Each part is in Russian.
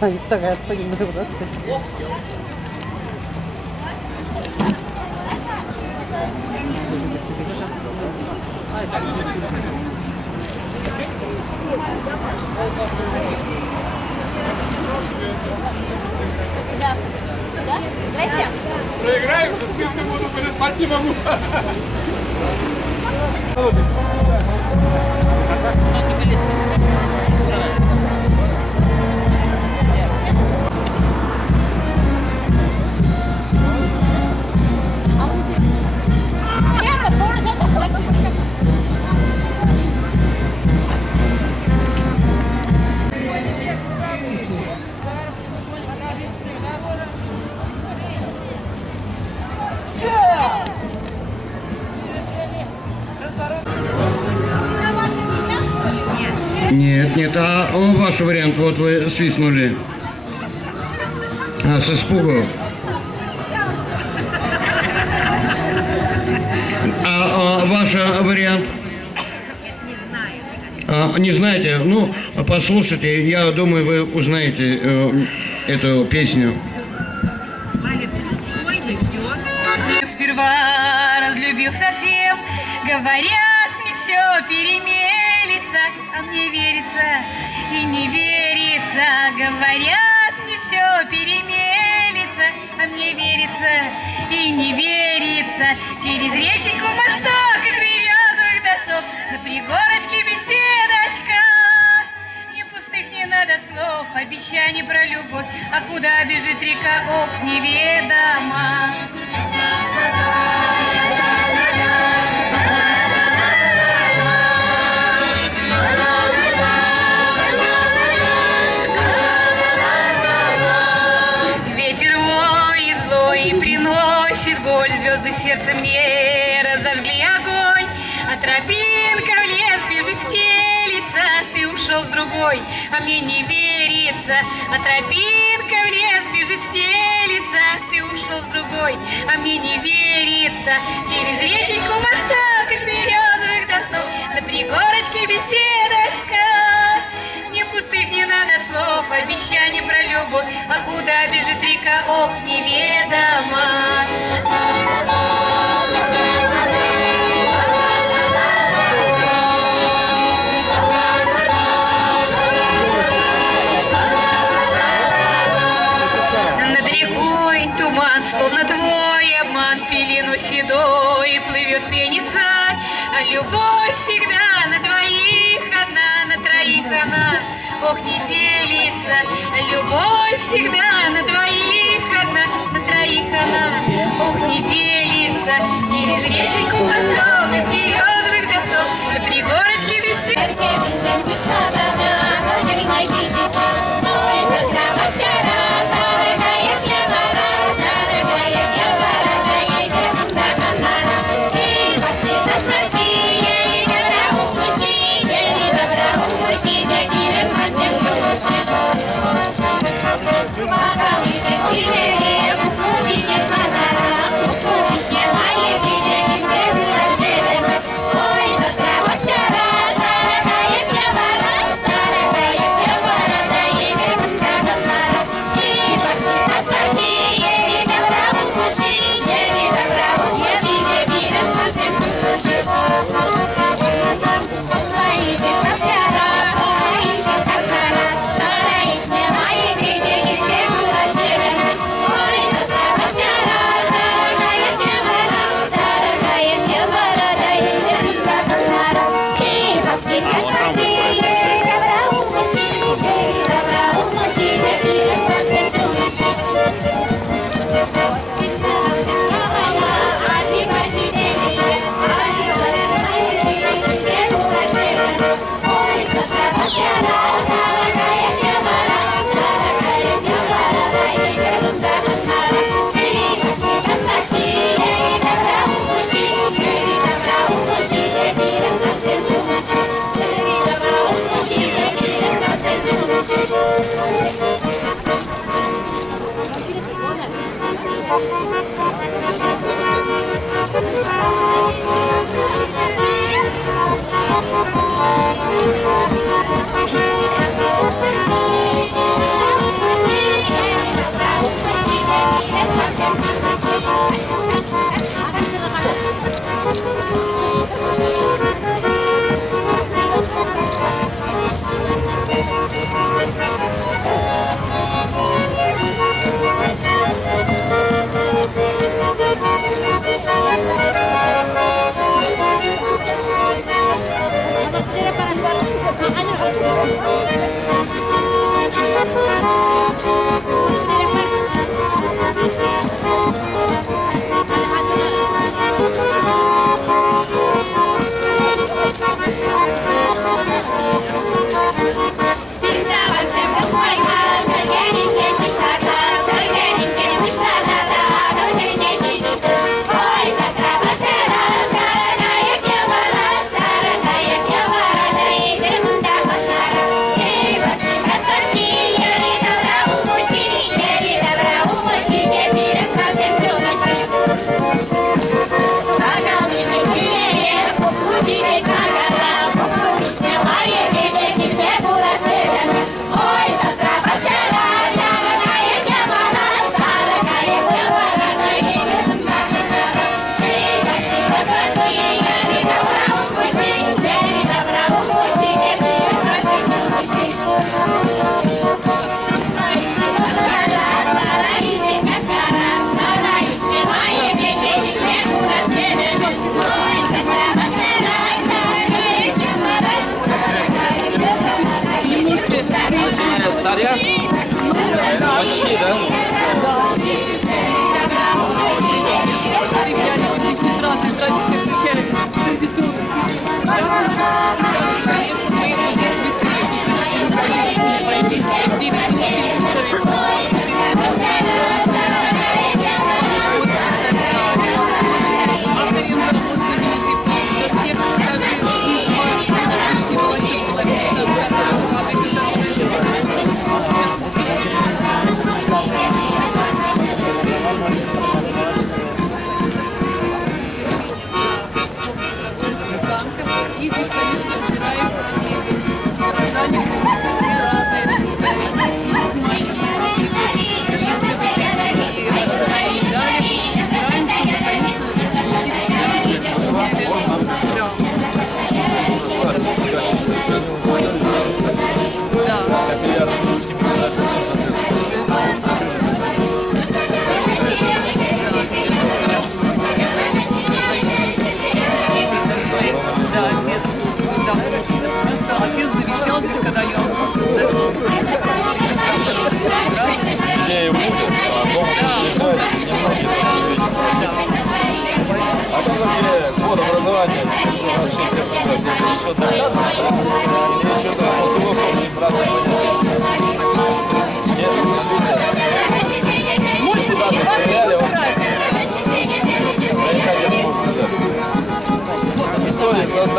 Яйца господин брат. Да. Да? Здрасте. Проиграем, со списком буду, спать не могу. Нет, нет, а ваш вариант, вот вы свистнули. А, с испугу. А ваш вариант? Не знаете? Ну, послушайте, я думаю, вы узнаете эту песню. Сперва разлюбил совсем, говорят, мне все перемелится, а мне верится и не верится. Говорят, мне все перемелится, а мне верится и не верится. Через реченьку мосток из березовых досок, на пригорочке беседочка. Не пустых не надо слов, обещаний про любовь, а куда бежит река, ох, неведомо. Ветер воет злой и приносит боль, звезды в сердце мне разожгли огонь, а тропинка в лес бежит, стелится, ты ушел с другой, а мне не верится, а тропинка в лес бежит, стелится, ты ушел с другой, а мне не верится. Через реченьку мосток из березовых досок, на пригорочке беседочка. Не пустых не надо слов, обещаний про любовь, а куда бежит река, ох, неведомо. Над рекой туман, словно твой обман, пелену седой плывет, пенится, а любовь всегда на двоих одна, на троих она, ох, не делится. Любовь всегда на двоих одна, на троих она, ох, не делится. Через реченьку мосток из березовых досок, на пригорочке Thank you.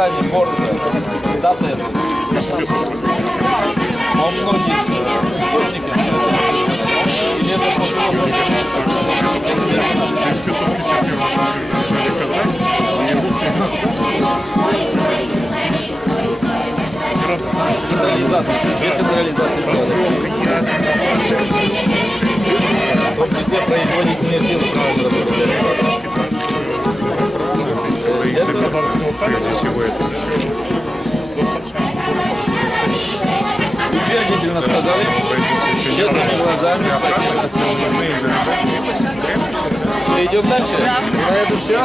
заранее борода, даты. А у многих источников или это децентрализация власти. В том числе производительные силы правильно распределяют. Утвердительно сказали, честными глазами. Что, идем дальше? На это все?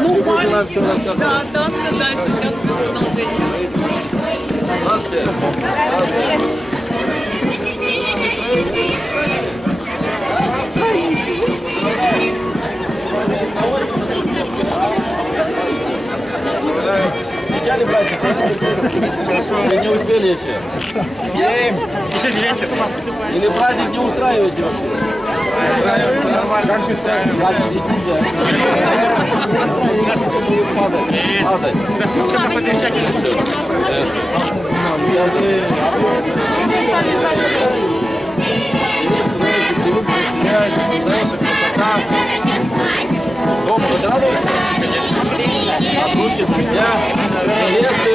Ну, нам все рассказали. да, все дальше, сейчас продолжение. Здравствуйте. Встречали праздник? Или не успели еще? Успеем. Еще не вечер. Или праздник не устраиваете вообще? Нормально. Как устраиваем? Гадничать нельзя. Падать. Да что-то подвечательно. Дома вы радуетесь? Подруги, друзья, невесты.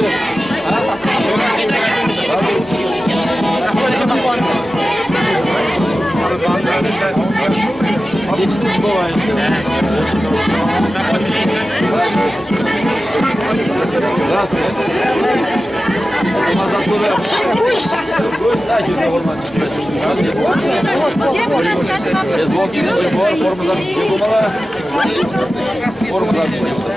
Мечты бывают. Здравствуйте. У нас откуда? Без блоки, без сбора, форма задумала. Форма задумала.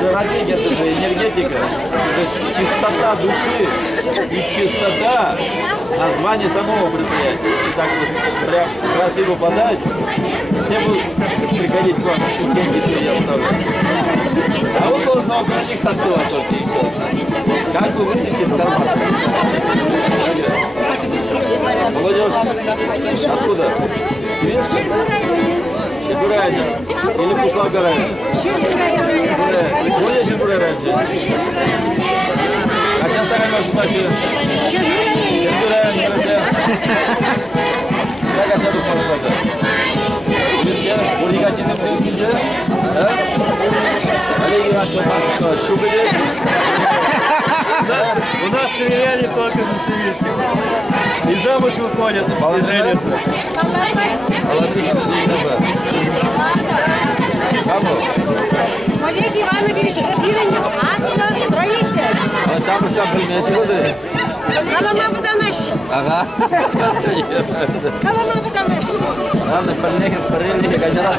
Энергетика, это же энергетика, это чистота души и чистота названия самого предприятия. Если так вот прям красиво подать, все будут приходить к вам и деньги свои оставлять. А вы должны окружить танцевать только и все. Как вы вытащите из кармана? Молодежь, откуда? Свинский? Гурайдер. Или Пушлав Гарайдер? Гурайдер, Гурайдер. А часто раньше наши? Гурайдер. Как это можно? Bizga o'rgatishim sizga, ha? Haligi ancha shug'uli. У нас стреляли только на цивильских. И замуж выходят, и женятся. Олег Иванович Киринев, автостроитель. Сам примете воды? Kalama Budanış. Ага. Kalama Budanış. Ладно, параллельно камера.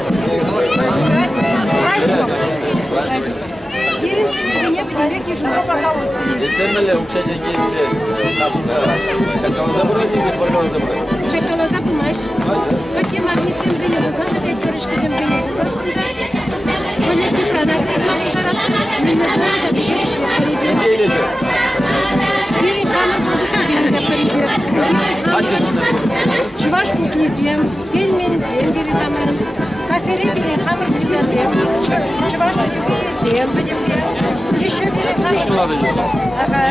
Сирин сиденье поднебек и жена, пожалуйста. Есенмеле учение геймте. Как он забрал, не порвал забрал. Чекала забываешь. Какие магниты земли узады, пятерочки земли узады. Полети продажи, маму тарата. Меня наша девочка поребет. Бери камер, буду себе на поребет. Чувашку князем, пельмень зем, бери камер. Кафери бери камер, бери зем. Чувашку бери зем, будем делать. Еще бери камер. Ага.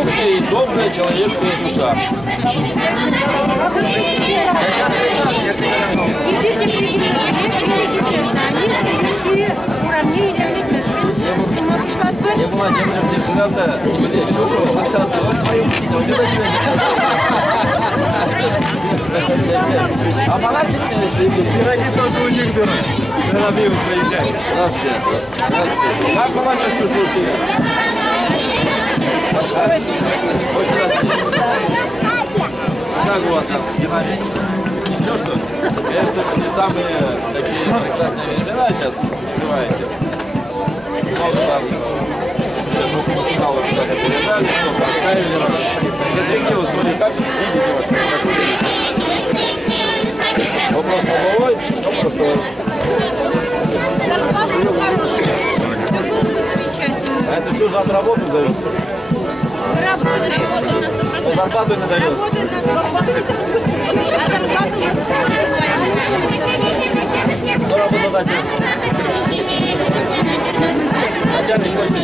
Ух ты, добрая человеческая душа. И все эти приготовления, знания, целевские уравнения, Я была демоном не жена-то. А малачик не любит. Пироги только у них берут. Когда мимо проезжают. Здравствуйте. Здравствуйте. Как молодежь чувствуете? Как у вас там, Геннадий? Ничего, что ли? Конечно, не самые такие прекрасные времена сейчас называете. Много там функционалов куда-то передали, что-то оставили. Газвики у своих как видите вообще? Вопрос лобовой, вопрос зарплата хорошая. Все было замечательно. А это все же от работы зависит. Зарплату не дает. Работает на 100%. А зарплату у нас Кто работодатель? Начальник хочет.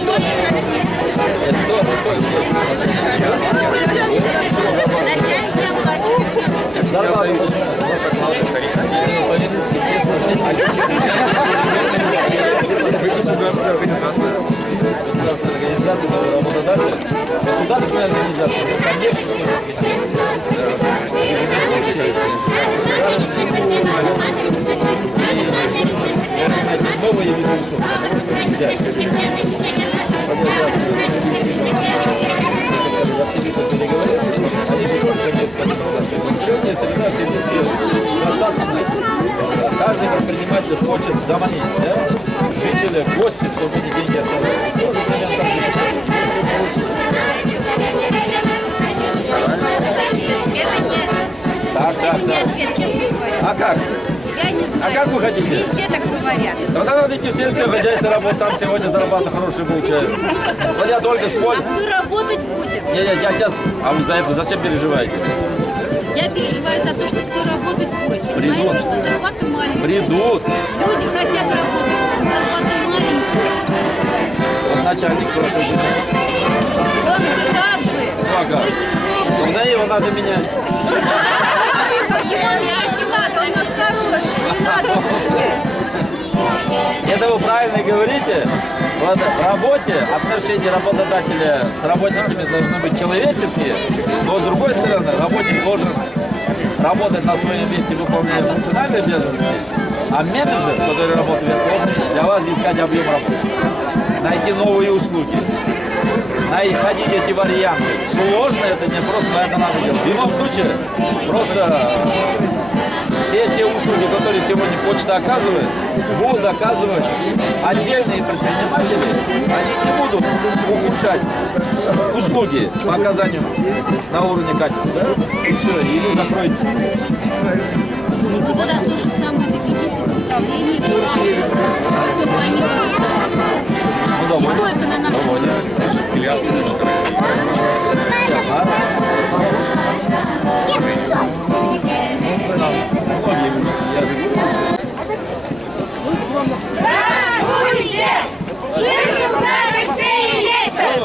Это кто? начальник не оплачивает. Зарплату. Вы государственная организация. Государственная организация, работодатель. Государственная организация. Новые виды каждый предприниматель хочет заманить, да? Жителя, гостя, чтобы не деньги оставались. Так. А как? Я не знаю. А как вы хотите? Везде так говорят. Тогда надо идти в сельское хозяйство работать, там сегодня зарплата хорошая получает. Я только спорю. А кто работать будет? Я сейчас... А вы за это зачем переживаете? Я переживаю за то, что кто работать будет. Понимаете, что зарплата маленькая. Придут. Люди хотят работать, зарплата маленькая. Вот начальник спрашивает. Он как бы. Ага. Тогда его надо менять. Его менять не надо, он у нас хороший, не надо менять. Это вы правильно говорите. В работе отношения работодателя с работниками должны быть человеческие, но с другой стороны работник должен работать на своем месте, выполняя функциональные обязанности, а менеджер, который работает, должен для вас искать объем работы, найти новые услуги, находить эти варианты. Сложно это не просто, но это надо делать. В любом случае, просто все те услуги, которые сегодня почта оказывает, будут оказывать отдельные предприниматели, они не будут ухудшать услуги по оказанию на уровне качества. Да? И все, и вы закроете. И тогда то же самое доведите до управления, чтобы они Ну, довольно. только на нашу Довольно.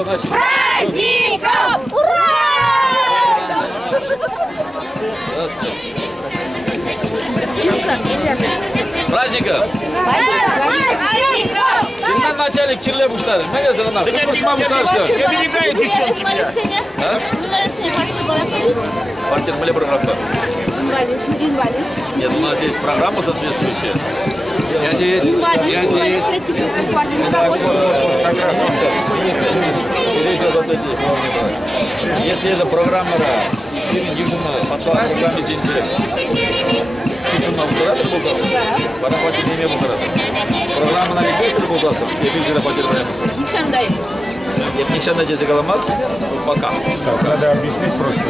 Здравствуйте! Праздников! Ура! Праздника! Сильман начальник Чирле Буштары. Меня зовут Анна. Ты почему Буштары что? Я передаю девчонки меня. Партия Мале программа. Нет, у нас есть программа соответствующая. Я здесь. Как раз если это программа пошла с руками интеллекта. Şundan bu kadar buldasın. Bana fakir demeye bu kadar. Programına bir göster buldasın. Bir lira fakir dayanmasın. Nişandayım. Nişanda cezi kalamaz. Пока. Надо объяснить просто.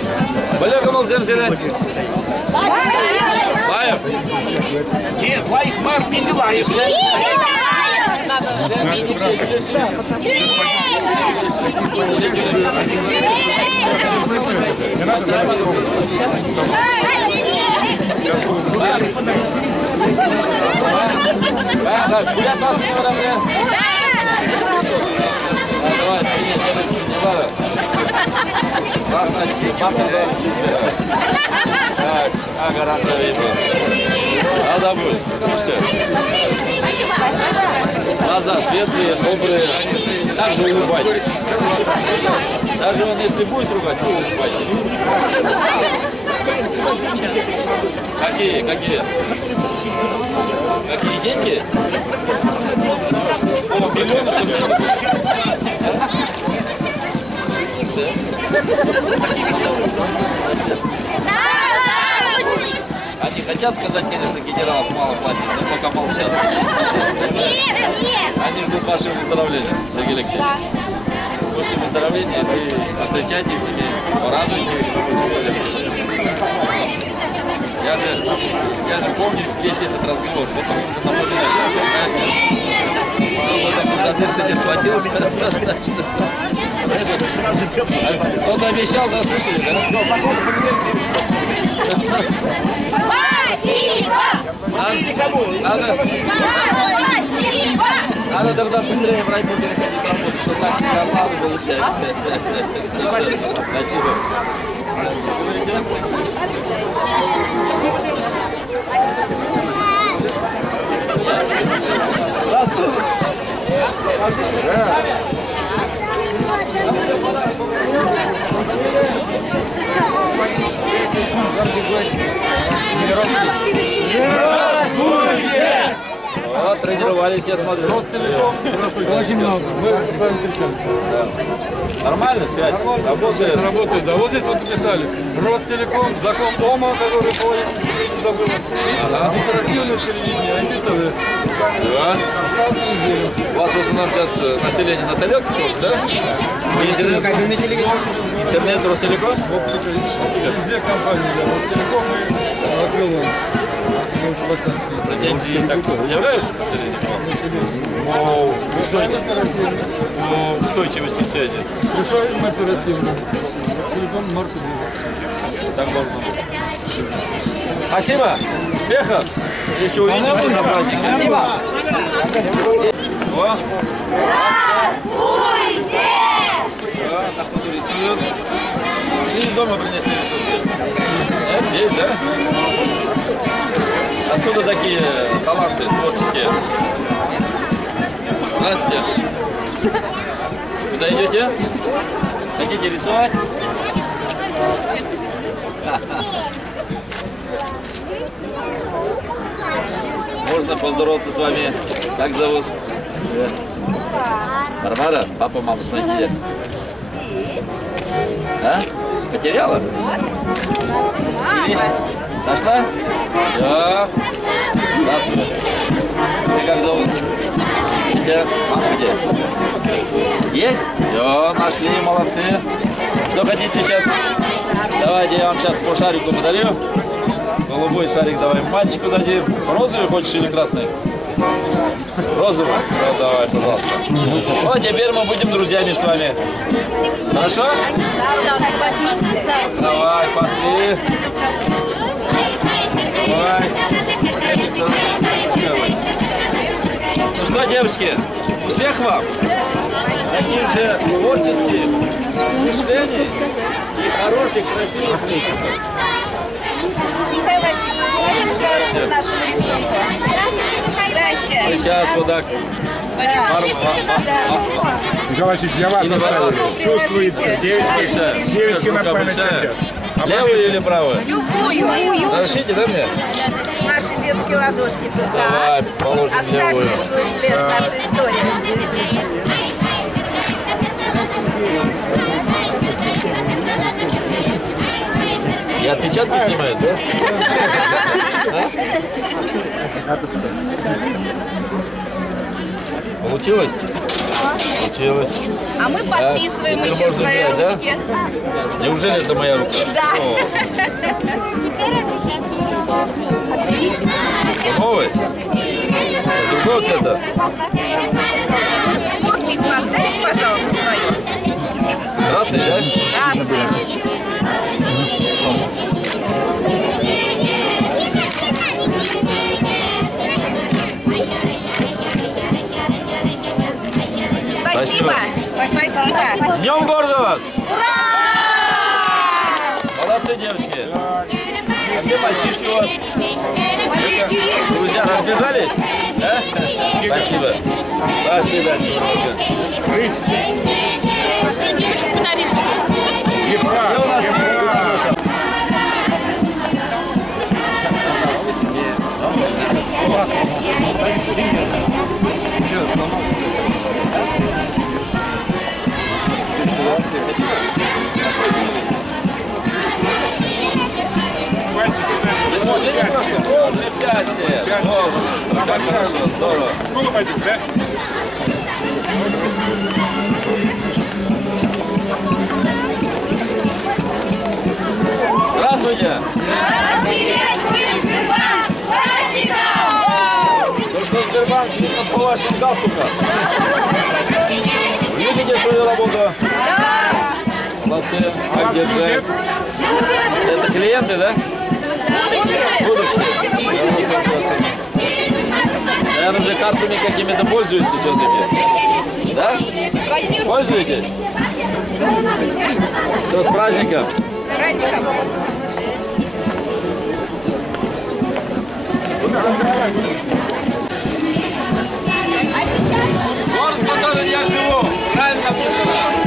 Бля, камал земзелен. Лаев. Нет, лайк, мар, пиздилаев. Не надо. Куда вас не подобрел? Давай, снимай. Красная папа, так, гарантия видно. Надо будет. Глаза светлые, добрые, также улыбайтесь. Даже он, если будет ругать, то улыбайтесь. Какие? Какие деньги? О, миллионы, что ли? Они хотят сказать, конечно, генералов мало платить, но пока молчат. Они ждут вашего выздоровления, Сергей Алексеевич. После выздоровления вы встречаетесь с ними, порадуете их. Я же помню весь этот разговор, вот он напоминает, конечно. Он так за сердце не схватился, потому что Кто-то обещал, да, слышали, да? Надо тогда быстрее в район переходить работу, что так зарплату получать. Спасибо. Вот, тренировались, я смотрю. Очень много. Мы с вами встречались. Нормально связь? Работает? Работает, да. Вот здесь вот написали. Ростелеком, закон ОМА, который входит, забыл. Интерактивное телевидение, орбитовое. Да. У вас в основном сейчас население на тарелке тоже, да? Интернет Ростелеком? Две компании, да. Ростелеком и Аквилон. Претензии так являются населением? Устойчивости связи. Решаем оперативно. Телефон марки. Так можно. Спасибо. Успехов. Еще увидимся на празднике. Спасибо. О. Здравствуйте! Да, на ходу рисуют. И из дома принесли рисунки. Нет, здесь, да? Откуда такие таланты творческие? Здравствуйте. Куда идете? Хотите рисовать? Можно поздороваться с вами. Как зовут? Варвара? Папа, мама, смотрите. А? Потеряла? Или? Нашла? Да. Здравствуй. Ты как зовут? Витя? Мама где? Есть? Все, нашли, молодцы. Что хотите сейчас? Давайте я вам сейчас по шарику подарю. Голубой шарик давай мальчику дадим. Розовый хочешь или красный? Розовый? Да, давай, пожалуйста. Вот теперь мы будем друзьями с вами. Хорошо? Давай, пошли. Давай. Ну что, девочки, успех вам! Таких же творческих мышлений и хороших, красивых лиц. Михаил Васильевич, положите руку к нашему рисунку. Здрасте. Сейчас вот так. Михаил Васильевич, я вас оставлю. Чувствуется. Девочки на память хотят. Левую или правую? Любую. Разрешите, да, мне? Наши детские ладошки туда. Давай, положим левую. Оставьте свой след в нашей истории. И отпечатки снимают, да? Получилось? Получилось. А мы подписываем теперь еще можно свои брать, да? ручки. Неужели это моя рука? Да. О. Новый? Другого цвета? Подпись поставьте, пожалуйста, свою. Красный, да? Красный. Спасибо. Спасибо. С Днем города вас! Ура! Молодцы, девочки! А где мальчишки у вас? Друзья, разбежались? Да? Спасибо. Пошли дальше. Где у нас Уже 5 лет. Как хорошо, здорово. Школу пойдем, да? Здравствуйте. Приветствуем Сбербанк! С праздником! Только Сбербанк видно по вашим галстукам. Любите свою работу? Да! Молодцы. А где же? Это клиенты, да? Будущие. Наверное, уже картами какими-то пользуются все-таки. Да? Пользуетесь? Все, с праздником. Город, в котором я живу, правильно написано.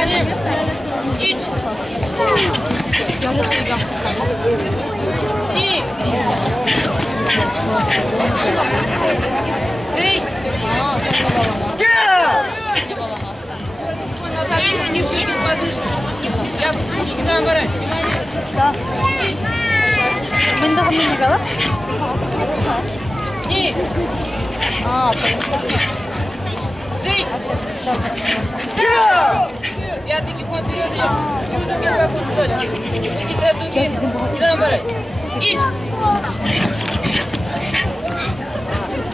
Внимание! Ич! И! Эй! Не держи без подушки. Я буду не наоборот. Внимание! И! Зей! Пятый кихон вперед идем. Всю ноги как вот точки. Какие-то дуги. Не наоборот. Ич!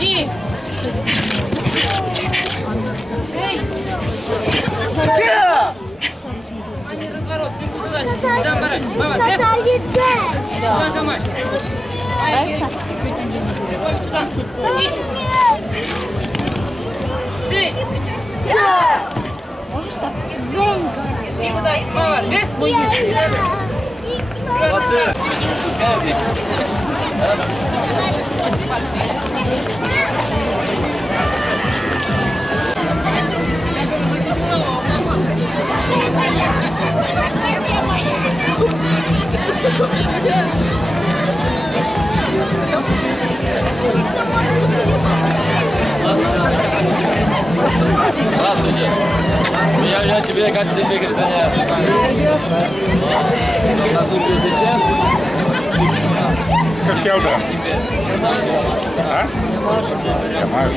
И! Эй! Они разворот. Ты будешь туда сейчас. Не наоборот. Мама, дэп! Сюда, Камаль. Ай, приходим сюда. Ич! Зей! Можешь так? Зенька. И куда? Мама, дэп! Молодцы! Не выпускаем их. Здравствуйте. Я тебе как себе грязаня. Президент. Как я удар? А? Я маю.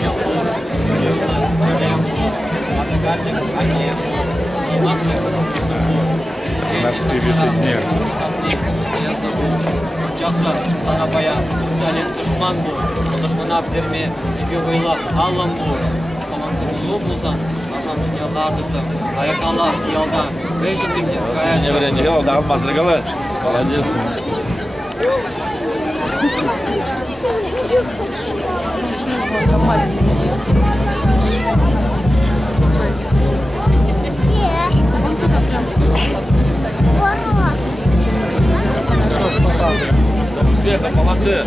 Нас пересоединяют. Жақта сана баян, сәлем дұшман бол, дұшмана берме, еге ойла, аллам бол. Командың ұлы болсан, ашам шынялардықты, аяқала, қиялдан, режетімде, Не время не делал, да, мазрыгала. Молодец. Успеха, молодцы.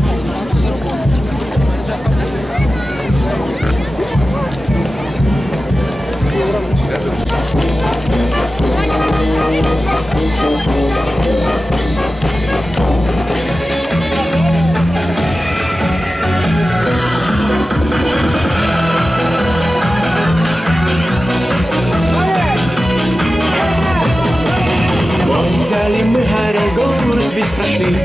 Взяли мы горел, город весь прошли,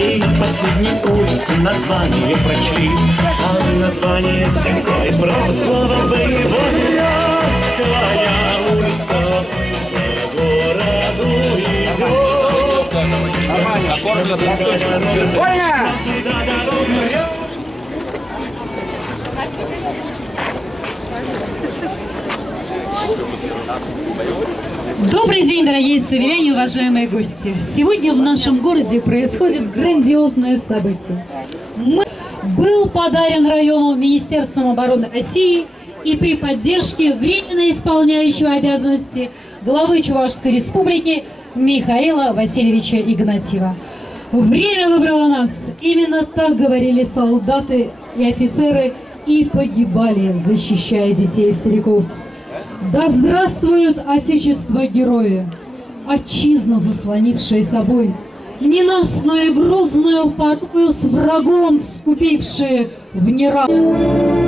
и последней улицы название прочли. А название такое православное Воронецкая улица по городу идет. Добрый день, дорогие северяне, уважаемые гости! Сегодня в нашем городе происходит грандиозное событие. Был подарен району Министерством обороны России и при поддержке временно исполняющего обязанности главы Чувашской республики Михаила Васильевича Игнатьева. Время выбрало нас. Именно так говорили солдаты и офицеры и погибали, защищая детей и стариков. Да здравствует Отечество герои, отчизну заслонившие собой, ненастную и грозную порою с врагом вступившие в неравность.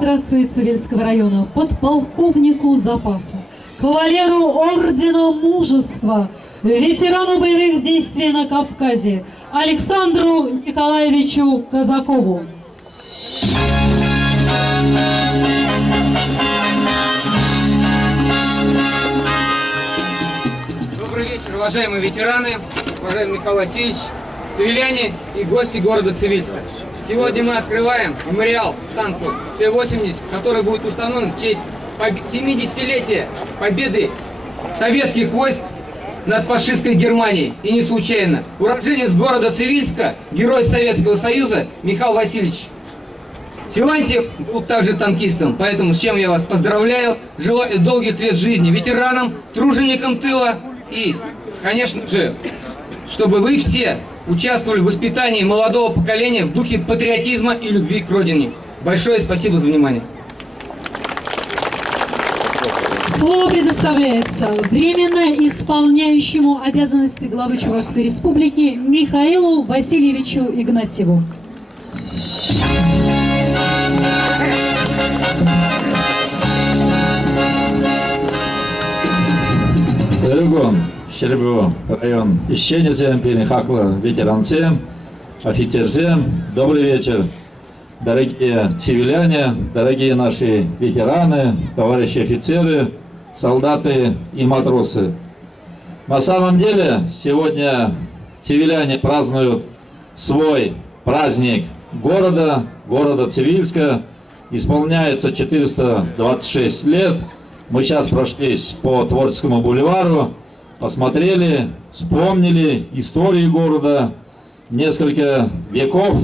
администрации Цивильского района, подполковнику запаса, кавалеру Ордена Мужества, ветерану боевых действий на Кавказе Александру Николаевичу Казакову. Добрый вечер, уважаемые ветераны, уважаемый Михаил Васильевич, цивиляне и гости города Цивильска. Сегодня мы открываем мемориал танку Т-80, который будет установлен в честь 70-летия победы советских войск над фашистской Германией. И не случайно. Уроженец города Цивильска, герой Советского Союза Михаил Васильевич. Силантьев был также танкистом, поэтому с чем я вас поздравляю, желаю долгих лет жизни ветеранам, труженикам тыла и, конечно же, чтобы вы все участвовали в воспитании молодого поколения в духе патриотизма и любви к родине. Большое спасибо за внимание. Слово предоставляется временно исполняющему обязанности главы Чувашской Республики Михаилу Васильевичу Игнатьеву. Дорогой Щербу район Ищенезе, Перехакла, ветеранцы, офицерцы, добрый вечер. Дорогие цивиляне, дорогие наши ветераны, товарищи офицеры, солдаты и матросы. На самом деле, сегодня цивиляне празднуют свой праздник города Цивильска. Исполняется 426 лет. Мы сейчас прошлись по Творческому бульвару, посмотрели, вспомнили историю города. Несколько веков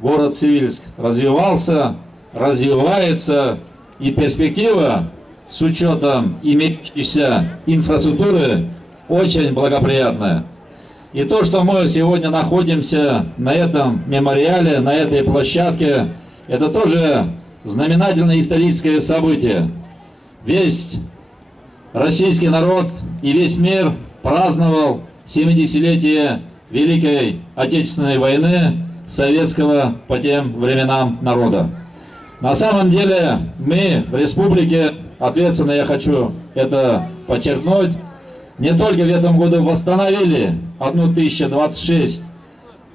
город Цивильск развивался, развивается, и перспектива с учетом имеющейся инфраструктуры очень благоприятная. И то, что мы сегодня находимся на этом мемориале, на этой площадке, это тоже знаменательное историческое событие. Весь российский народ и весь мир праздновал 70-летие Великой Отечественной войны советского по тем временам народа. На самом деле мы в республике, ответственно я хочу это подчеркнуть, не только в этом году восстановили 1026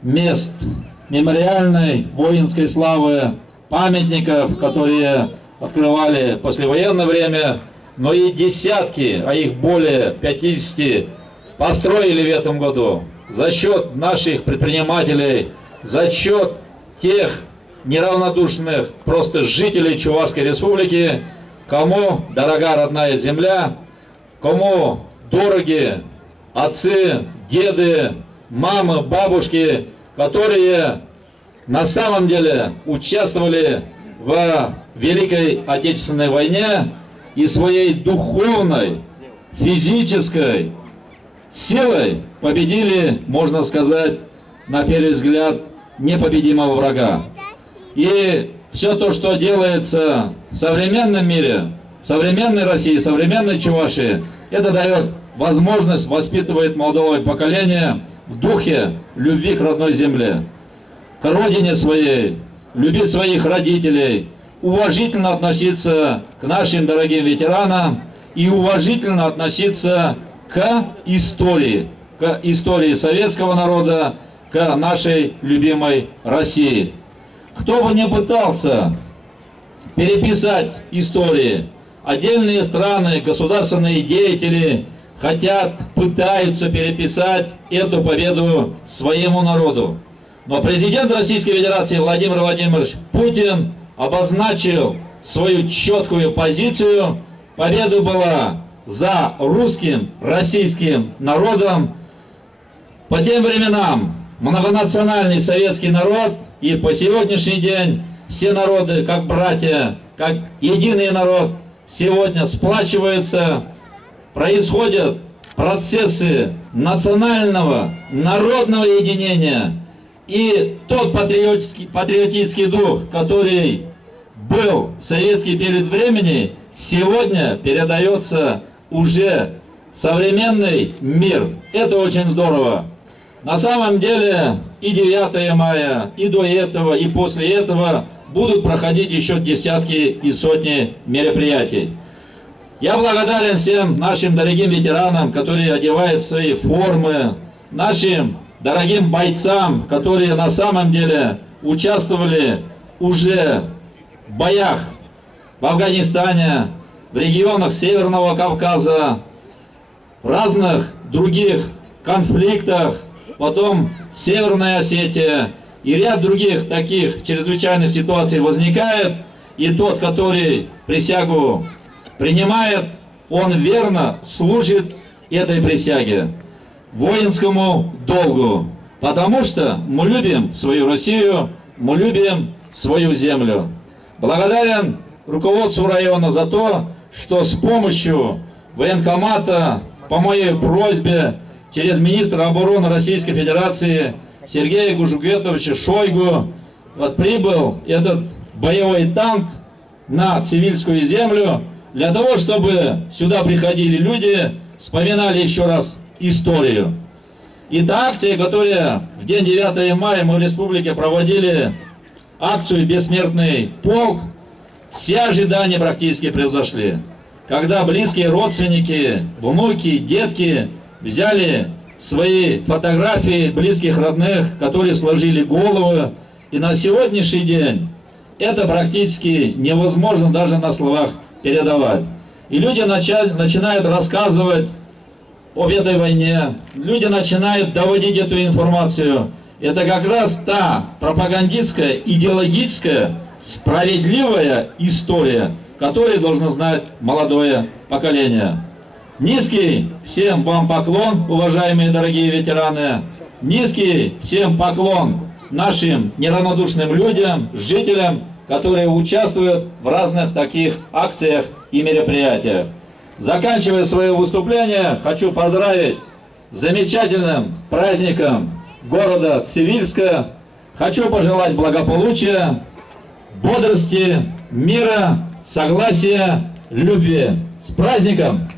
мест мемориальной воинской славы, памятников, которые открывали послевоенное время, но и десятки, а их более 50, построили в этом году за счет наших предпринимателей, за счет тех неравнодушных просто жителей Чувашской Республики, кому дорога родная земля, кому дороги отцы, деды, мамы, бабушки, которые на самом деле участвовали в Великой Отечественной войне и своей духовной, физической силой победили, можно сказать, на первый взгляд, непобедимого врага. И все то, что делается в современном мире, в современной России, в современной Чувашии, это дает возможность, воспитывает молодое поколение в духе любви к родной земле, к родине своей, любить своих родителей, уважительно относиться к нашим дорогим ветеранам и уважительно относиться к истории советского народа, к нашей любимой России. Кто бы ни пытался переписать истории, отдельные страны, государственные деятели пытаются переписать эту победу своему народу. Но президент Российской Федерации Владимир Владимирович Путин обозначил свою четкую позицию. Победа была за русским, российским народом. По тем временам многонациональный советский народ и по сегодняшний день все народы, как братья, как единый народ, сегодня сплачиваются, происходят процессы национального, народного единения. И тот патриотический дух, который был советский перед временем, сегодня передается уже в современный мир. Это очень здорово. На самом деле и 9 мая, и до этого, и после этого будут проходить еще десятки и сотни мероприятий. Я благодарен всем нашим дорогим ветеранам, которые одевают свои формы, нашим дорогим бойцам, которые на самом деле участвовали уже в боях в Афганистане, в регионах Северного Кавказа, в разных других конфликтах, потом Северная Осетия и ряд других таких чрезвычайных ситуаций возникает, и тот, который присягу принимает, он верно служит этой присяге, воинскому долгу, потому что мы любим свою Россию, мы любим свою землю. Благодарен руководству района за то, что с помощью военкомата, по моей просьбе, через министра обороны Российской Федерации Сергея Гужугетовича Шойгу, вот прибыл этот боевой танк на цивильскую землю, для того, чтобы сюда приходили люди, вспоминали еще раз историю. И та акция, которая в день 9 мая мы в республике проводили, акцию «Бессмертный полк», все ожидания практически превзошли. Когда близкие родственники, внуки, детки взяли свои фотографии близких родных, которые сложили головы, и на сегодняшний день это практически невозможно даже на словах передавать. И люди начинают рассказывать об этой войне, люди начинают доводить эту информацию. Это как раз та пропагандистская, идеологическая, справедливая история, которую должно знать молодое поколение. Низкий всем вам поклон, уважаемые дорогие ветераны. Низкий всем поклон нашим неравнодушным людям, жителям, которые участвуют в разных таких акциях и мероприятиях. Заканчивая свое выступление, хочу поздравить с замечательным праздником города Цивильска. Хочу пожелать благополучия, бодрости, мира, согласия, любви. С праздником!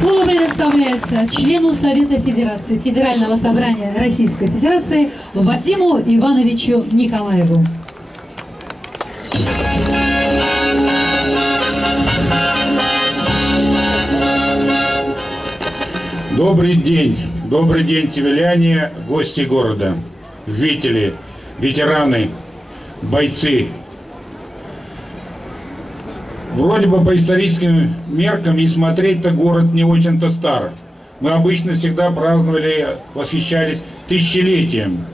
Слово предоставляется члену Совета Федерации Федерального собрания Российской Федерации Вадиму Ивановичу Николаеву. Добрый день, цивиляне, гости города, жители, ветераны, бойцы. Вроде бы по историческим меркам и смотреть-то город не очень-то стар. Мы обычно всегда праздновали, восхищались тысячелетием.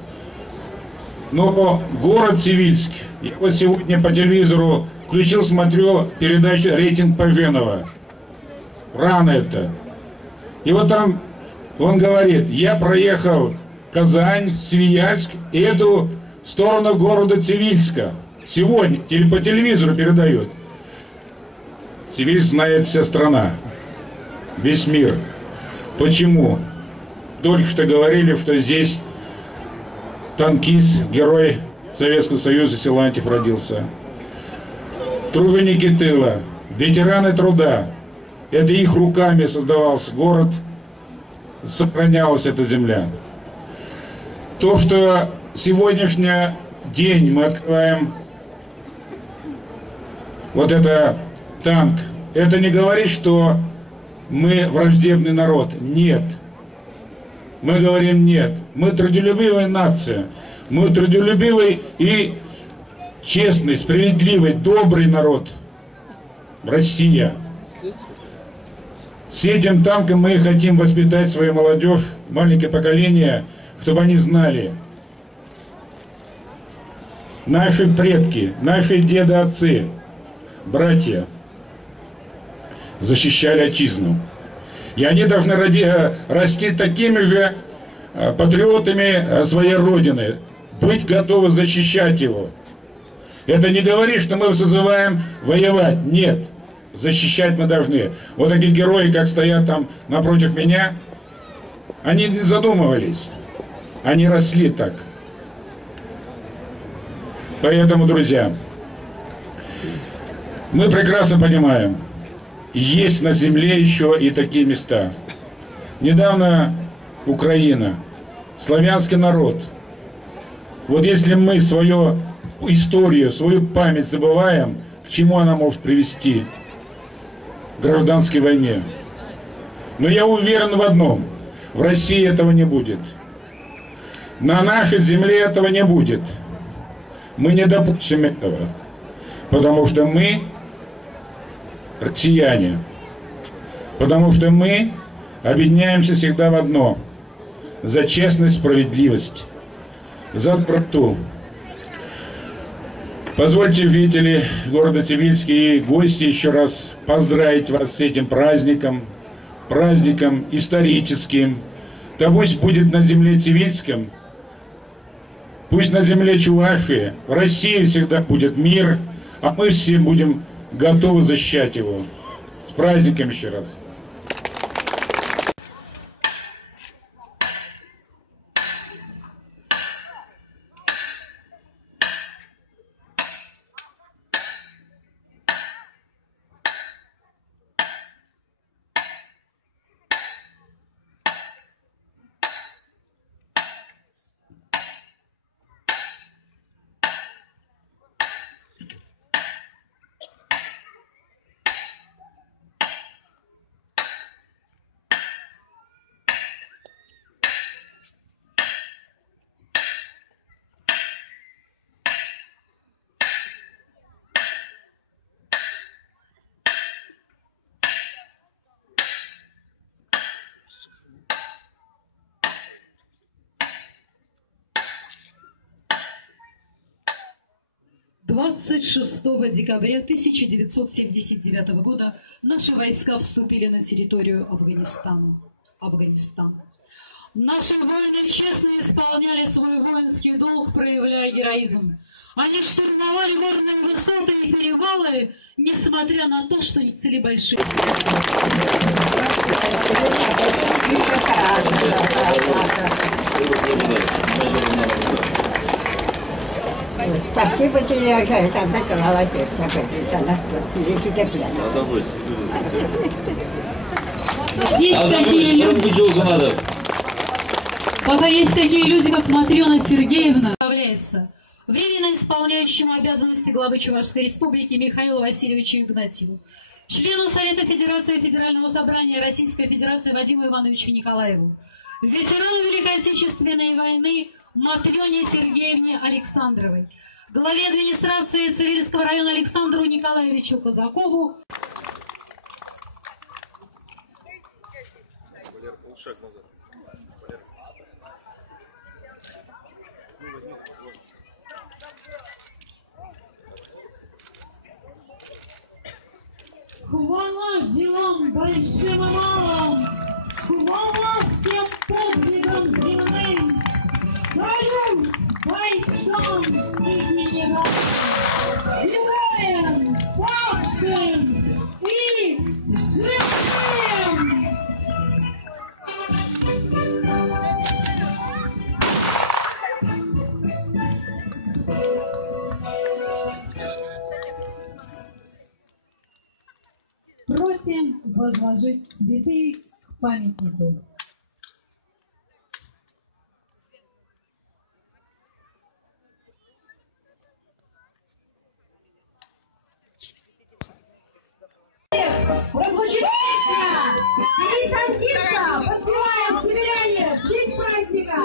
Но город Цивильск, я вот сегодня по телевизору включил, смотрю передачу «Рейтинг Паженова». Рано это. И вот там он говорит: я проехал Казань, Свияжск и эту сторону города Цивильска. Сегодня по телевизору передают. Цивильск знает вся страна, весь мир. Почему? Только что говорили, что здесь танкист, герой Советского Союза Силантьев родился. Труженики тыла, ветераны труда. Это их руками создавался город, сохранялась эта земля. То, что сегодняшний день мы открываем вот это танк, это не говорит, что мы враждебный народ. Нет. Мы говорим нет. Мы трудолюбивая нация. Мы трудолюбивый и честный, справедливый, добрый народ. Россия. С этим танком мы хотим воспитать свою молодежь, маленькое поколение, чтобы они знали. Наши предки, наши деды-отцы, братья защищали отчизну. И они должны расти такими же патриотами своей Родины, быть готовы защищать его. Это не говорит, что мы созываем воевать. Нет. Защищать мы должны. Вот такие герои, как стоят там напротив меня, они не задумывались. Они росли так. Поэтому, друзья, мы прекрасно понимаем, есть на земле еще и такие места. Недавно Украина славянский народ. Вот если мы свою историю, свою память забываем, к чему она может привести? К гражданской войне. Но я уверен в одном: в России этого не будет. На нашей земле этого не будет. Мы не допустим этого, потому что мы россияне, потому что мы объединяемся всегда в одно: за честность, справедливость, за доброту. Позвольте, жители города Цивильский и гости, еще раз поздравить вас с этим праздником, праздником историческим. Да пусть будет на земле Цивильском, пусть на земле Чувашии, в России всегда будет мир, а мы все будем готовы защищать его. С праздником еще раз. «26 декабря 1979 года наши войска вступили на территорию Афганистана. Наши воины честно исполняли свой воинский долг, проявляя героизм. Они штурмовали горные высоты и перевалы, несмотря на то, что цели большие. Спасибо тебе, это такой молодец. Пока есть такие люди, как Матрена Сергеевна, временно исполняющему обязанности главы Чувашской республики Михаилу Васильевичу Игнатьеву, члену Совета Федерации Федерального собрания Российской Федерации Вадиму Ивановичу Николаеву, ветерану Великой Отечественной войны Матрене Сергеевне Александровой, главе администрации Цивильского района Александру Николаевичу Казакову. Хвала делам большим и малым, хвала всем подвигам земным, салют бойцам и генералам, героям, павшим и живым! Просим возложить цветы к памятнику. Прозвучит песня! И танкиста подпеваем северяне в честь праздника!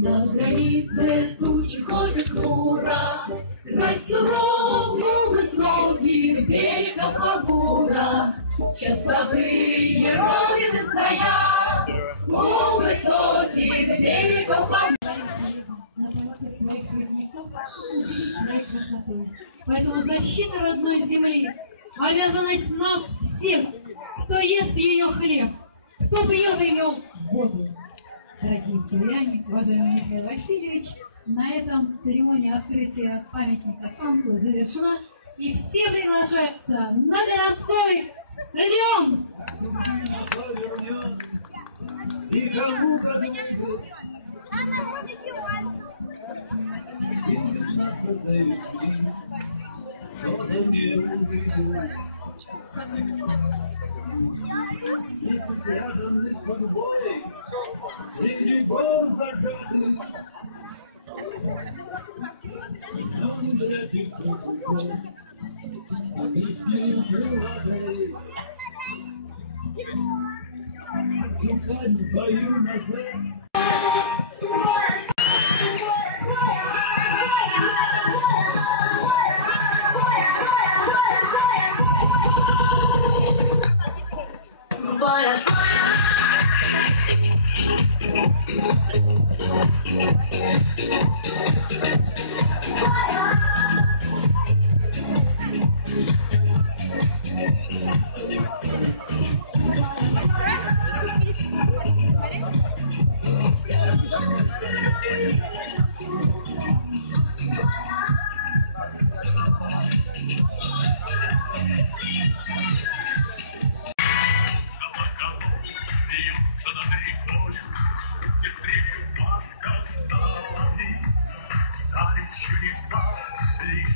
На границе тучи ходит хмуро, край суровый, высоких берегов Амура. Часовые ровно стоят у высоких берегов Амура. Своих родников, удивить своей красотой. Поэтому защита родной земли — обязанность нас всех, кто ест ее хлеб, кто пьет ее воду. Дорогие цивильяне, уважаемый Михаил Васильевич, на этом церемония открытия памятника танку завершена, и все приглашаются на городской стадион! И 15 весны, что-то не увидел. Месяц связанный с судьбой, среди гор зажатых, но не зря тихо кружок, окрестил крылатой. Чекань в бою назад.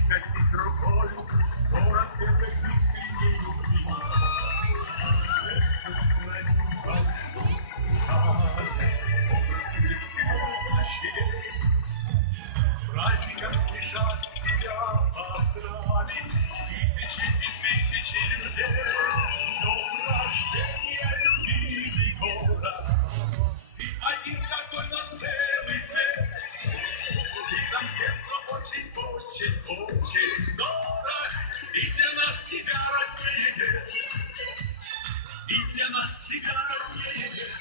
Коснись рукою, город первой искренней любви. Сердце хранит большой, образ Тверской площади. Праздником спешат тебя поздравить тысячи и тысячи людей. С днем рождения, любимый город, ты один такой на целый свет. И нам с детства очень дорог, и для нас тебя роднее нет, и для нас тебя роднее нет.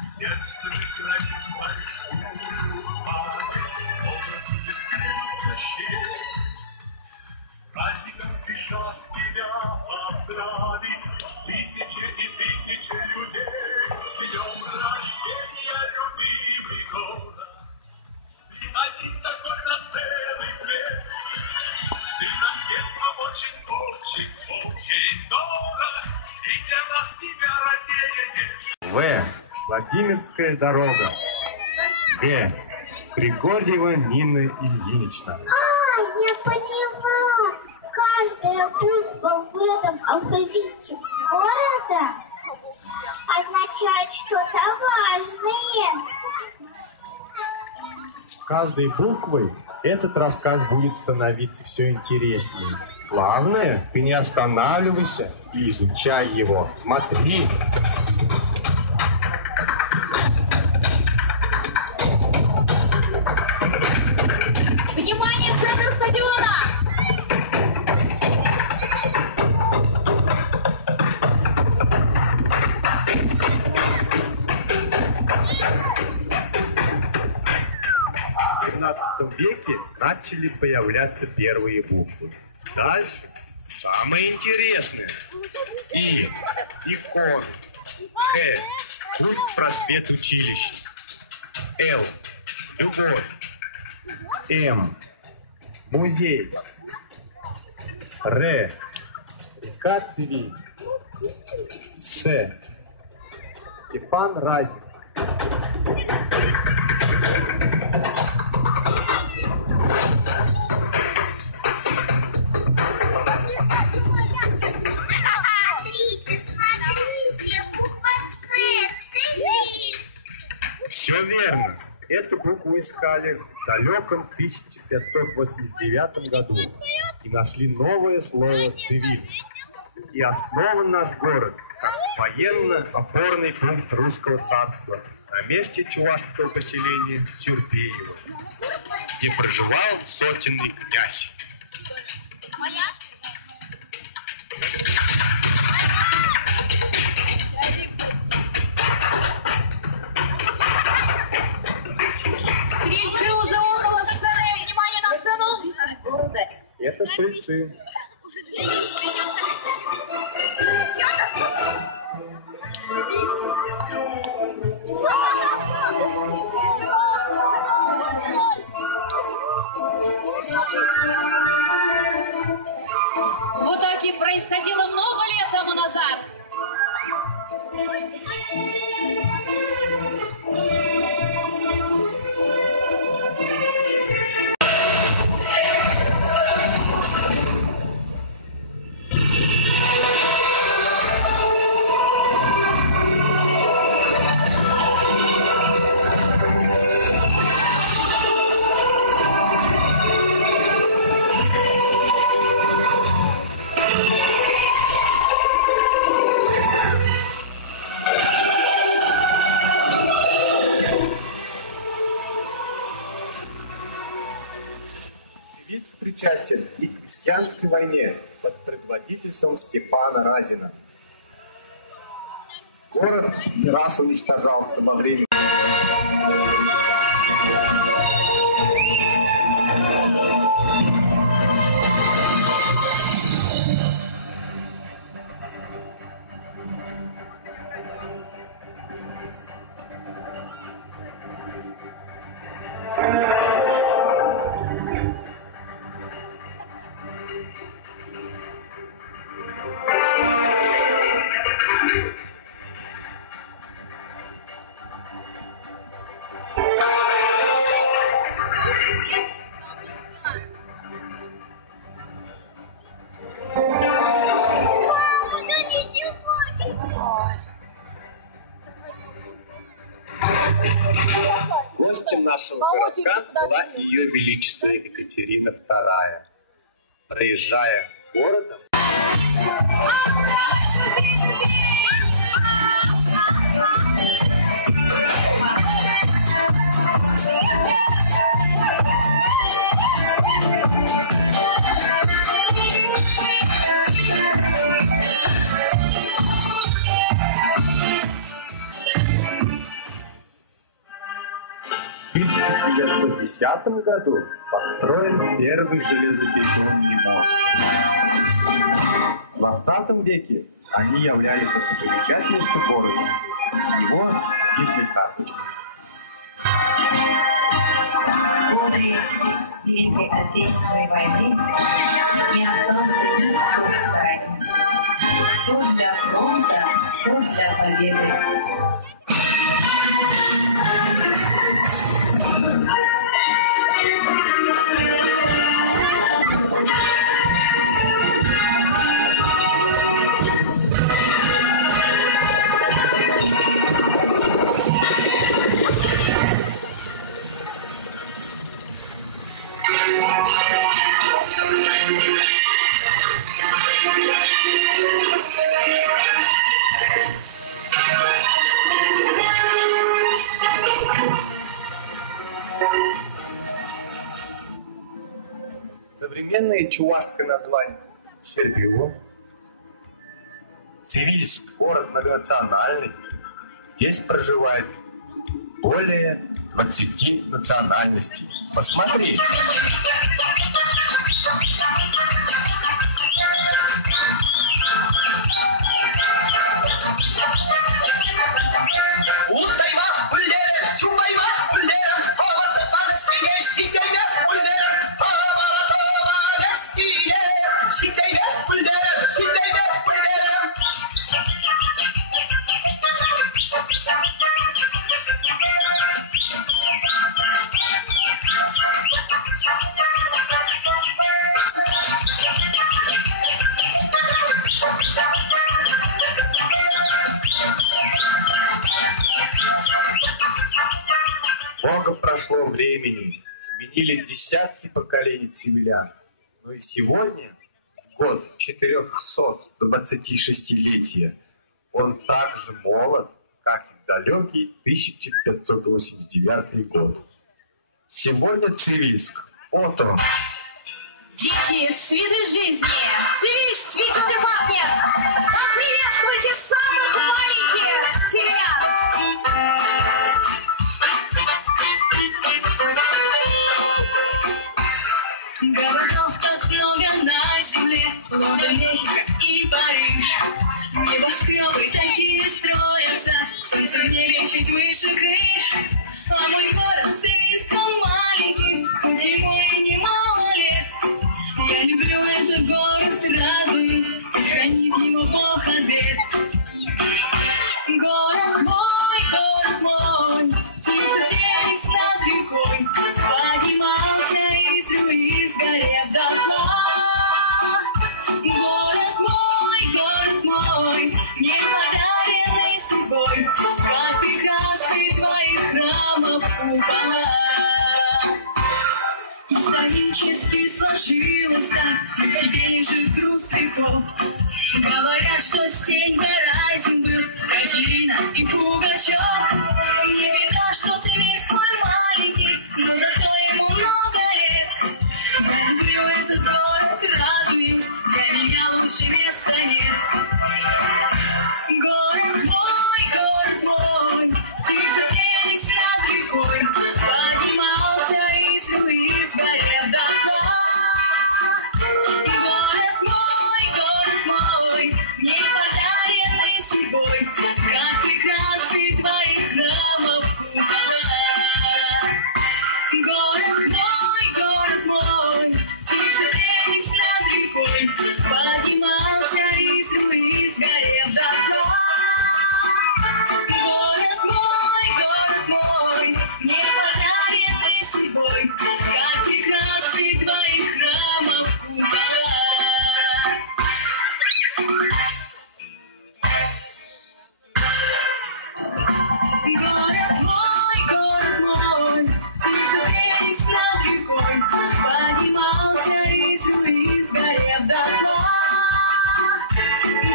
Сердце хранит большую память, образ бесцельности. Праздником спешат тебя поздравить тысячи и тысячи людей. С днем рождения, любимый город, ты один такой на целый свет. Ты нам детство очень дорог, и для нас тебя роднее нет. В. Владимирская дорога. Г. Григорьева Нина Ильинична. Я поняла. Каждая буква в этом алфавите города означает что-то важное. С каждой буквой этот рассказ будет становиться все интереснее. Главное, ты не останавливайся и изучай его. Смотри. Внимание, центр стадиона! В 17 веке начали появляться первые буквы. Дальше самое интересное. И, икон, Х, путь просвет училища. Л, любовь. М, музей. Р, река Цивиль. С, Степан Разин. Смотрите, буква Ц, Цивиль. Все верно. Эту букву искали в далеком 1589 году и нашли новое слово «Цивильск». И основан наш город как военно-опорный пункт русского царства на месте чувашского поселения Сюрбеево, где проживал сотенный князь. Стрельцы уже около сцены. Внимание на сцену. Это стрельцы. происходило много лет тому назад. Цивильск причастен и к крестьянской войне под предводительством Степана Разина. Город не раз уничтожался во время Гостем нашего городка была Ее Величество Екатерина II. Проезжая городом, в 1910 году построен первый железобетонный мост. В 20 веке они являлись достопримечательностью города. Его визитной карточкой. Годы Великой Отечественной войны не остался никто в стороне. Все для фронта, все для победы. Современное чувашское название Щербилов. Цивильск – город многонациональный. Здесь проживает более 20 национальностей. Посмотри. Много прошло времени, сменились десятки поколений цивилян. Но и сегодня, в год 426-летия, он так же молод, как и в далекий 1589 год. Сегодня Цивильск. Вот он. Дети, цветы жизни! Цивильск цветет и пахнет! Поприветствуйте самых маленьких северян! Городов так много на земле, Лондон, Мехико и Париж. Небоскребы такие строятся, солнце в небе чуть выше крыш. А мой город Цивильск маленький, хоть ему и немало лет. Я люблю этот город, радуюсь, хоть храмов купола. Исторически сложилось так, но тебе же груз веков. Говорят, что Стенька Разин был, Катерина и Пугачев. Не беда, что ты мой маленький, но зато ему много лет. Я люблю этот город, радуюсь, для меня лучше места нет. Город мой, птица пели над рекой, поднимался из луис, горел дотла. Город мой, мне подаренный судьбой, как прекрасный твоих храмов купола. Город мой, птица пели над рекой, поднимался из луис, горел дотла. Город мой, мне подаренный судьбой, как прекрасный твоих храмов купола. Город мой, птица пели над рекой, поднимался из луис, горел дотла.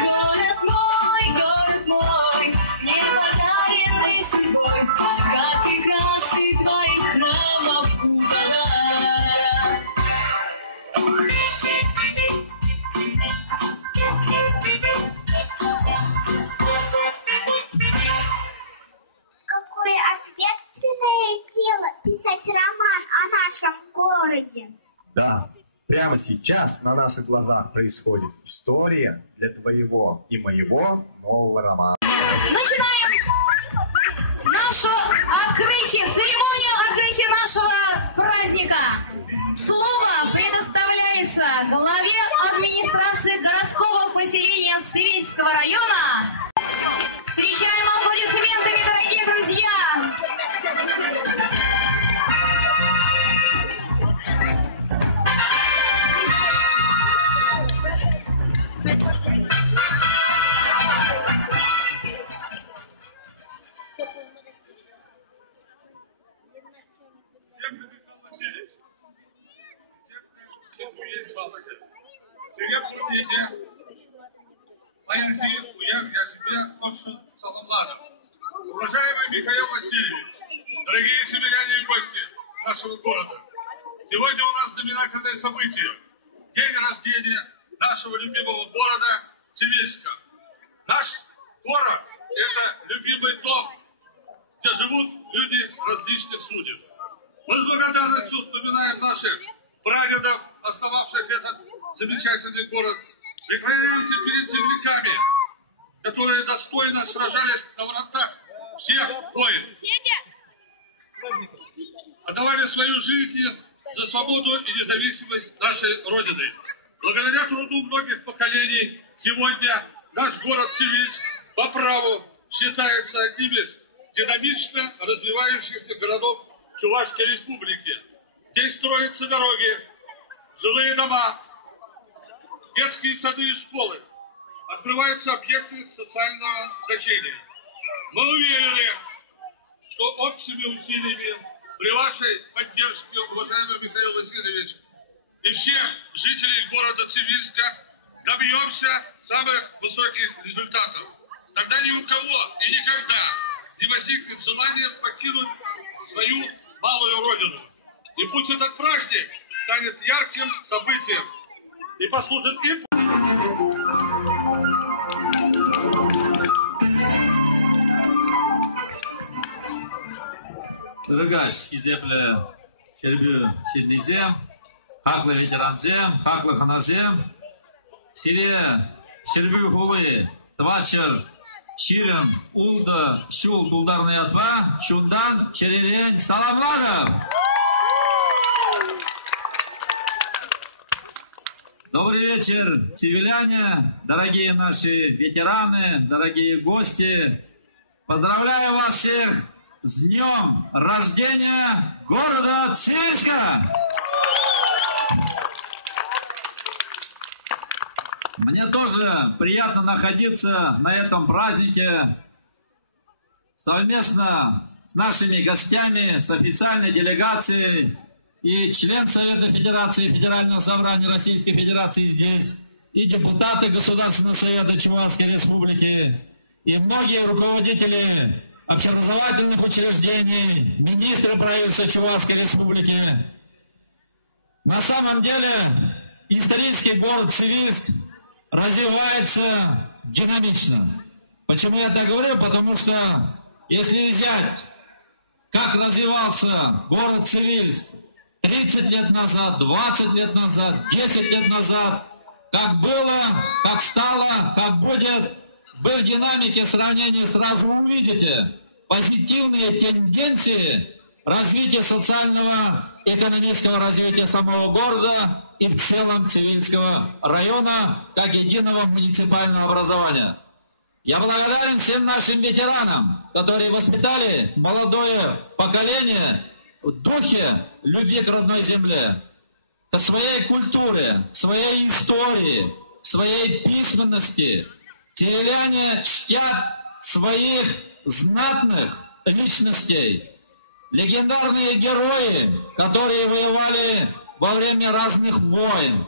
Город мой, мне подаренный судьбой, как прекрасный твоих храмов купола. Какое ответственное дело писать роман о нашем городе. Да, прямо сейчас на наших глазах происходит история для твоего и моего нового романа. Начинаем наше открытие, церемонию открытия нашего праздника. Слово предоставляется главе администрации городского поселения Цивильского района. Встречаем аплодисментами, дорогие друзья! Уважаемый Михаил Васильевич, дорогие северяне и гости нашего города, сегодня у нас знаменательное событие. День рождения нашего любимого города Цивильска. Наш город – это любимый дом, где живут люди различных судеб. Мы с благодарностью вспоминаем наших прадедов, основавших этот замечательный город. Преклоняемся перед земляками, которые достойно сражались на вратах всех войн. Отдавали свою жизнь за свободу и независимость нашей Родины. Благодаря труду многих поколений сегодня наш город Цивильск по праву считается одним из динамично развивающихся городов Чувашской Республики. Здесь строятся дороги, жилые дома, детские сады и школы. Открываются объекты социального значения. Мы уверены, что общими усилиями при вашей поддержке, уважаемый Михаил Васильевич, и всех жителей города Цивильска добьемся самых высоких результатов. Тогда ни у кого и никогда не возникнет желания покинуть свою малую родину. И пусть этот праздник станет ярким событием и послужит им. Kırgaç, Kizeple, Şerbü, Şildizem, Haklı Veteranzem, Haklı Hanazem, Sire, Şerbü Huli, Tvaçır, Şirim, Ulda, Şul, Duldarını Yatma, Şundan, Şeriren, Salamlarım. Добрый вечер, цивиляне, дорогие наши ветераны, дорогие гости. Поздравляю вас всех с днем рождения города Цивильска! Мне тоже приятно находиться на этом празднике совместно с нашими гостями, с официальной делегацией, и член Совета Федерации Федерального собрания Российской Федерации здесь, и депутаты Государственного Совета Чувашской Республики, и многие руководители общеобразовательных учреждений, министры правительства Чувашской Республики. На самом деле исторический город Цивильск развивается динамично. Почему я так говорю? Потому что если взять, как развивался город Цивильск 30 лет назад, 20 лет назад, 10 лет назад, как было, как стало, как будет, вы в динамике сравнения сразу увидите позитивные тенденции развития социального, экономического развития самого города и в целом Цивильского района как единого муниципального образования. Я благодарен всем нашим ветеранам, которые воспитали молодое поколение в духе любви к родной земле, к своей культуре, к своей истории, к своей письменности. Цивиляне чтят своих знатных личностей, легендарные герои, которые воевали во время разных войн.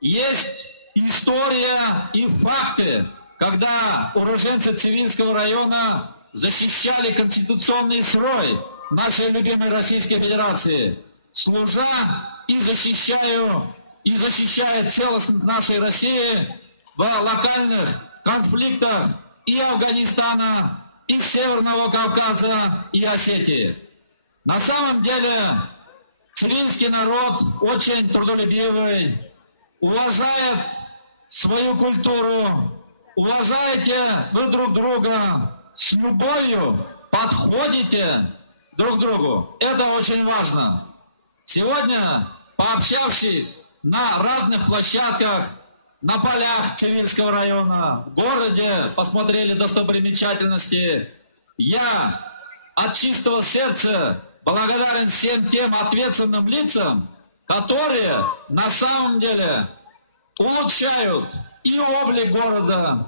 Есть история и факты, когда уроженцы Цивильского района защищали конституционный строй нашей любимой Российской Федерации, служа и защищая целостность нашей России в локальных конфликтах и Афганистана, и Северного Кавказа, и Осетии. На самом деле цивильский народ очень трудолюбивый, уважает свою культуру, уважаете вы друг друга, с любовью подходите друг к другу. Это очень важно. Сегодня, пообщавшись на разных площадках, на полях Цивильского района, в городе, посмотрели достопримечательности, я от чистого сердца благодарен всем тем ответственным лицам, которые на самом деле улучшают и облик города,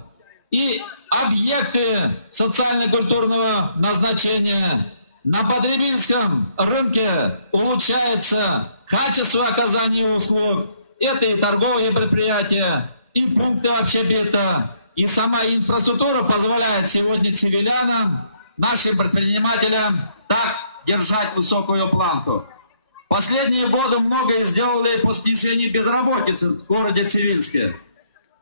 и объекты социально-культурного назначения. На потребительском рынке улучшается качество оказания услуг. Это и торговые предприятия, и пункты общепита, и сама инфраструктура позволяет сегодня цивилянам, нашим предпринимателям так держать высокую планку. Последние годы многое сделали по снижению безработицы в городе Цивильске.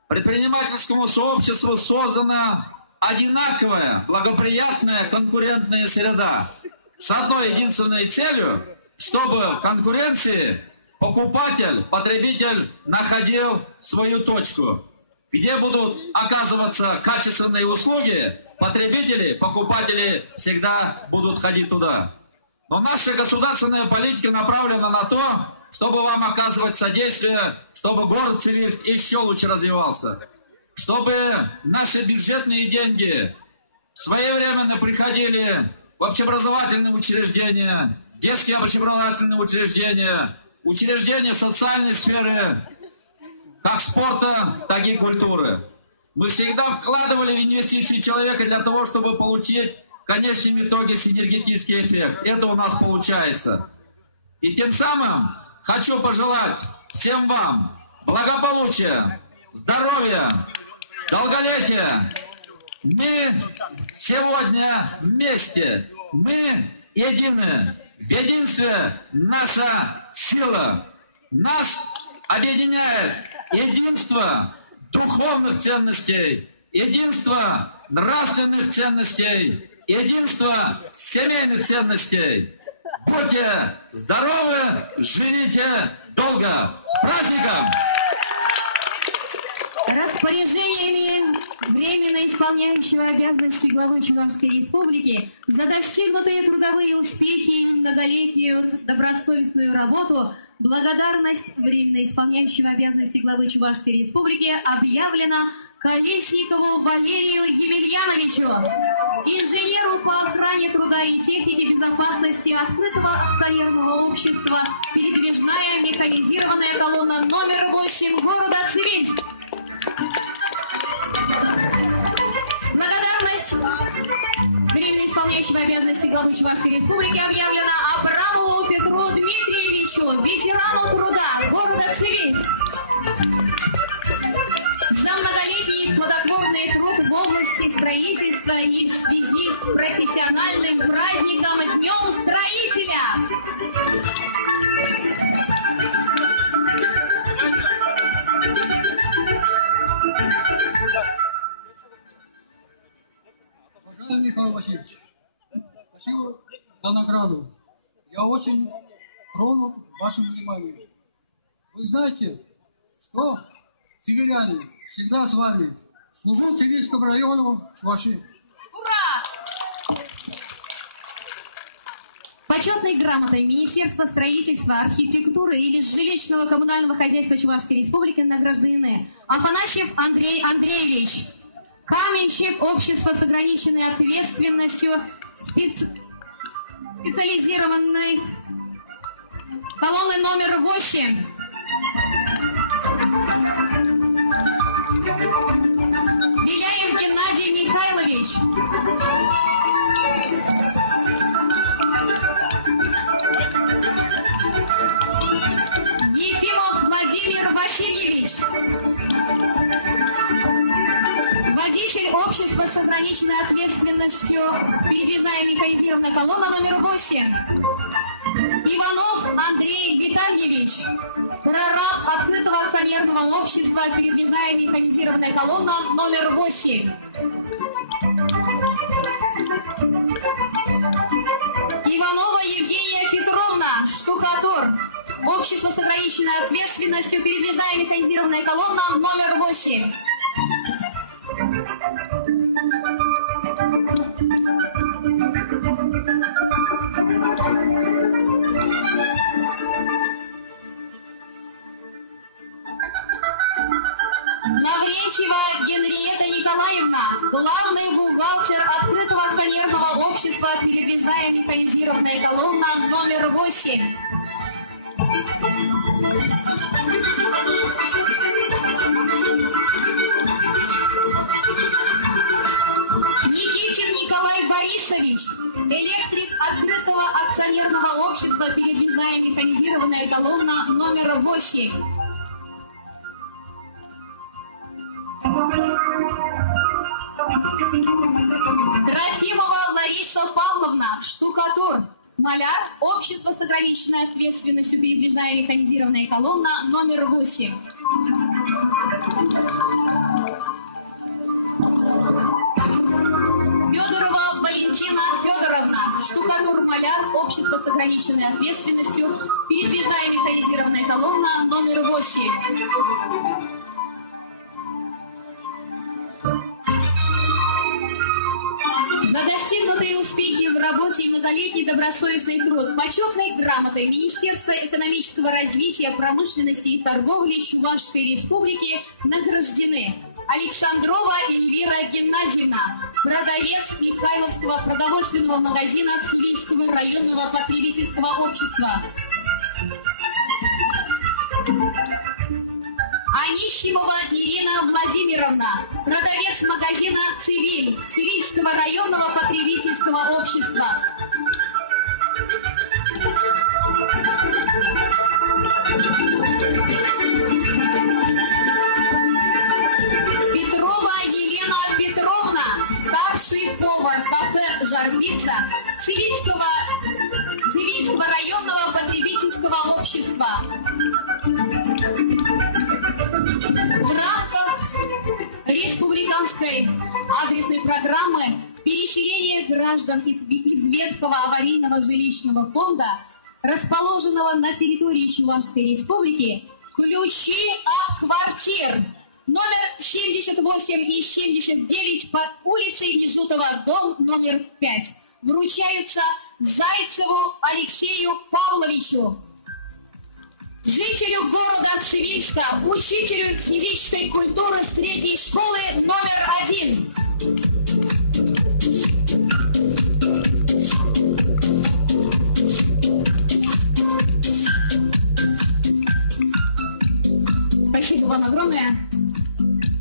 Предпринимательскому сообществу создана одинаковая, благоприятная конкурентная среда с одной единственной целью, чтобы в конкуренции покупатель, потребитель находил свою точку, где будут оказываться качественные услуги, потребители, покупатели всегда будут ходить туда. Но наша государственная политика направлена на то, чтобы вам оказывать содействие, чтобы город Цивильск еще лучше развивался, чтобы наши бюджетные деньги своевременно приходили в общеобразовательные учреждения, детские общеобразовательные учреждения, учреждения социальной сферы, как спорта, так и культуры. Мы всегда вкладывали в инвестиции человека для того, чтобы получить в конечном итоге синергетический эффект. Это у нас получается. И тем самым хочу пожелать всем вам благополучия, здоровья, долголетия. Мы сегодня вместе, мы едины. В единстве наша сила. Нас объединяет единство духовных ценностей, единство нравственных ценностей, единство семейных ценностей. Будьте здоровы, живите долго. С праздником! Распоряжениями временно исполняющего обязанности главы Чувашской Республики за достигнутые трудовые успехи и многолетнюю добросовестную работу благодарность временно исполняющего обязанности главы Чувашской Республики объявлена Колесникову Валерию Емельяновичу, инженеру по охране труда и технике безопасности открытого акционерного общества «Передвижная механизированная колонна номер 8 города Цивильск». Благодарность временно исполняющего исполняющего обязанности главы Чувашской Республики объявлено Абрамову Петру Дмитриевичу, ветерану труда города Цивильск. За многолетний плодотворный труд в области строительства и в связи с профессиональным праздником Днем Строителя. Уважаемый Михаил Васильевич, спасибо за награду. Я очень тронут вашим вниманием. Вы знаете, что цивиляне всегда с вами. Служу Цивильскому району Чувашии. Ура! Почетной грамотой Министерства строительства, архитектуры или жилищного коммунального хозяйства Чувашской Республики награждены Афанасьев Андрей Андреевич, каменщик общества с ограниченной ответственностью, специализированной колонны номер 8. Беляев Геннадий Михайлович. Ефимов Владимир Васильевич. Водитель общества с ограниченной ответственностью, передвижная механизированная колонна номер 8. Иванов Андрей Витальевич. Прораб открытого акционерного общества, передвижная механизированная колонна номер 8. Иванова Евгения Петровна, штукатур. Общество с ограниченной ответственностью, передвижная механизированная колонна номер 8. Лаврентьева Генриетта Николаевна, главный бухгалтер открытого акционерного общества, передвижная механизированная колонна номер 8. Никитин Николай Борисович, электрик открытого акционерного общества, передвижная механизированная колонна номер 8. Трофимова Лариса Павловна, штукатур, маляр, общество с ограниченной ответственностью, передвижная механизированная колонна номер 8. Федорова Валентина Федоровна, штукатур, маляр, общество с ограниченной ответственностью, передвижная механизированная колонна номер 8. За достигнутые успехи в работе и многолетний добросовестный труд почетной грамотой Министерства экономического развития, промышленности и торговли Чувашской Республики награждены Александрова Эльвира Геннадьевна, продавец Михайловского продовольственного магазина Цивильского районного потребительского общества. Анисимова Ирина Владимировна, продавец магазина «Цивиль» Цивильского районного потребительского общества. Петрова Елена Петровна, старший повар кафе «Жар-пицца» Цивильского районного потребительского общества. В рамках республиканской адресной программы переселения граждан из ветхого аварийного жилищного фонда, расположенного на территории Чувашской Республики, ключи от квартир номер 78 и 79 по улице Ижутова, дом номер 5, вручаются Зайцеву Алексею Павловичу, жителю города Цивильска, учителю физической культуры средней школы номер 1. Спасибо вам огромное.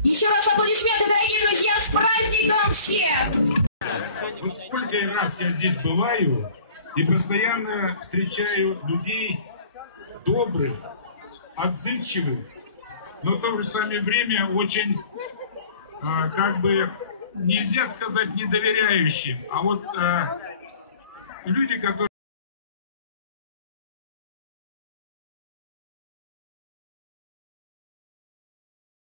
Еще раз аплодисменты, дорогие друзья, с праздником всех! Вы сколько раз я здесь бываю и постоянно встречаю людей добрых, отзывчивых, но в то же самое время очень, как бы, нельзя сказать недоверяющим, а вот люди, которые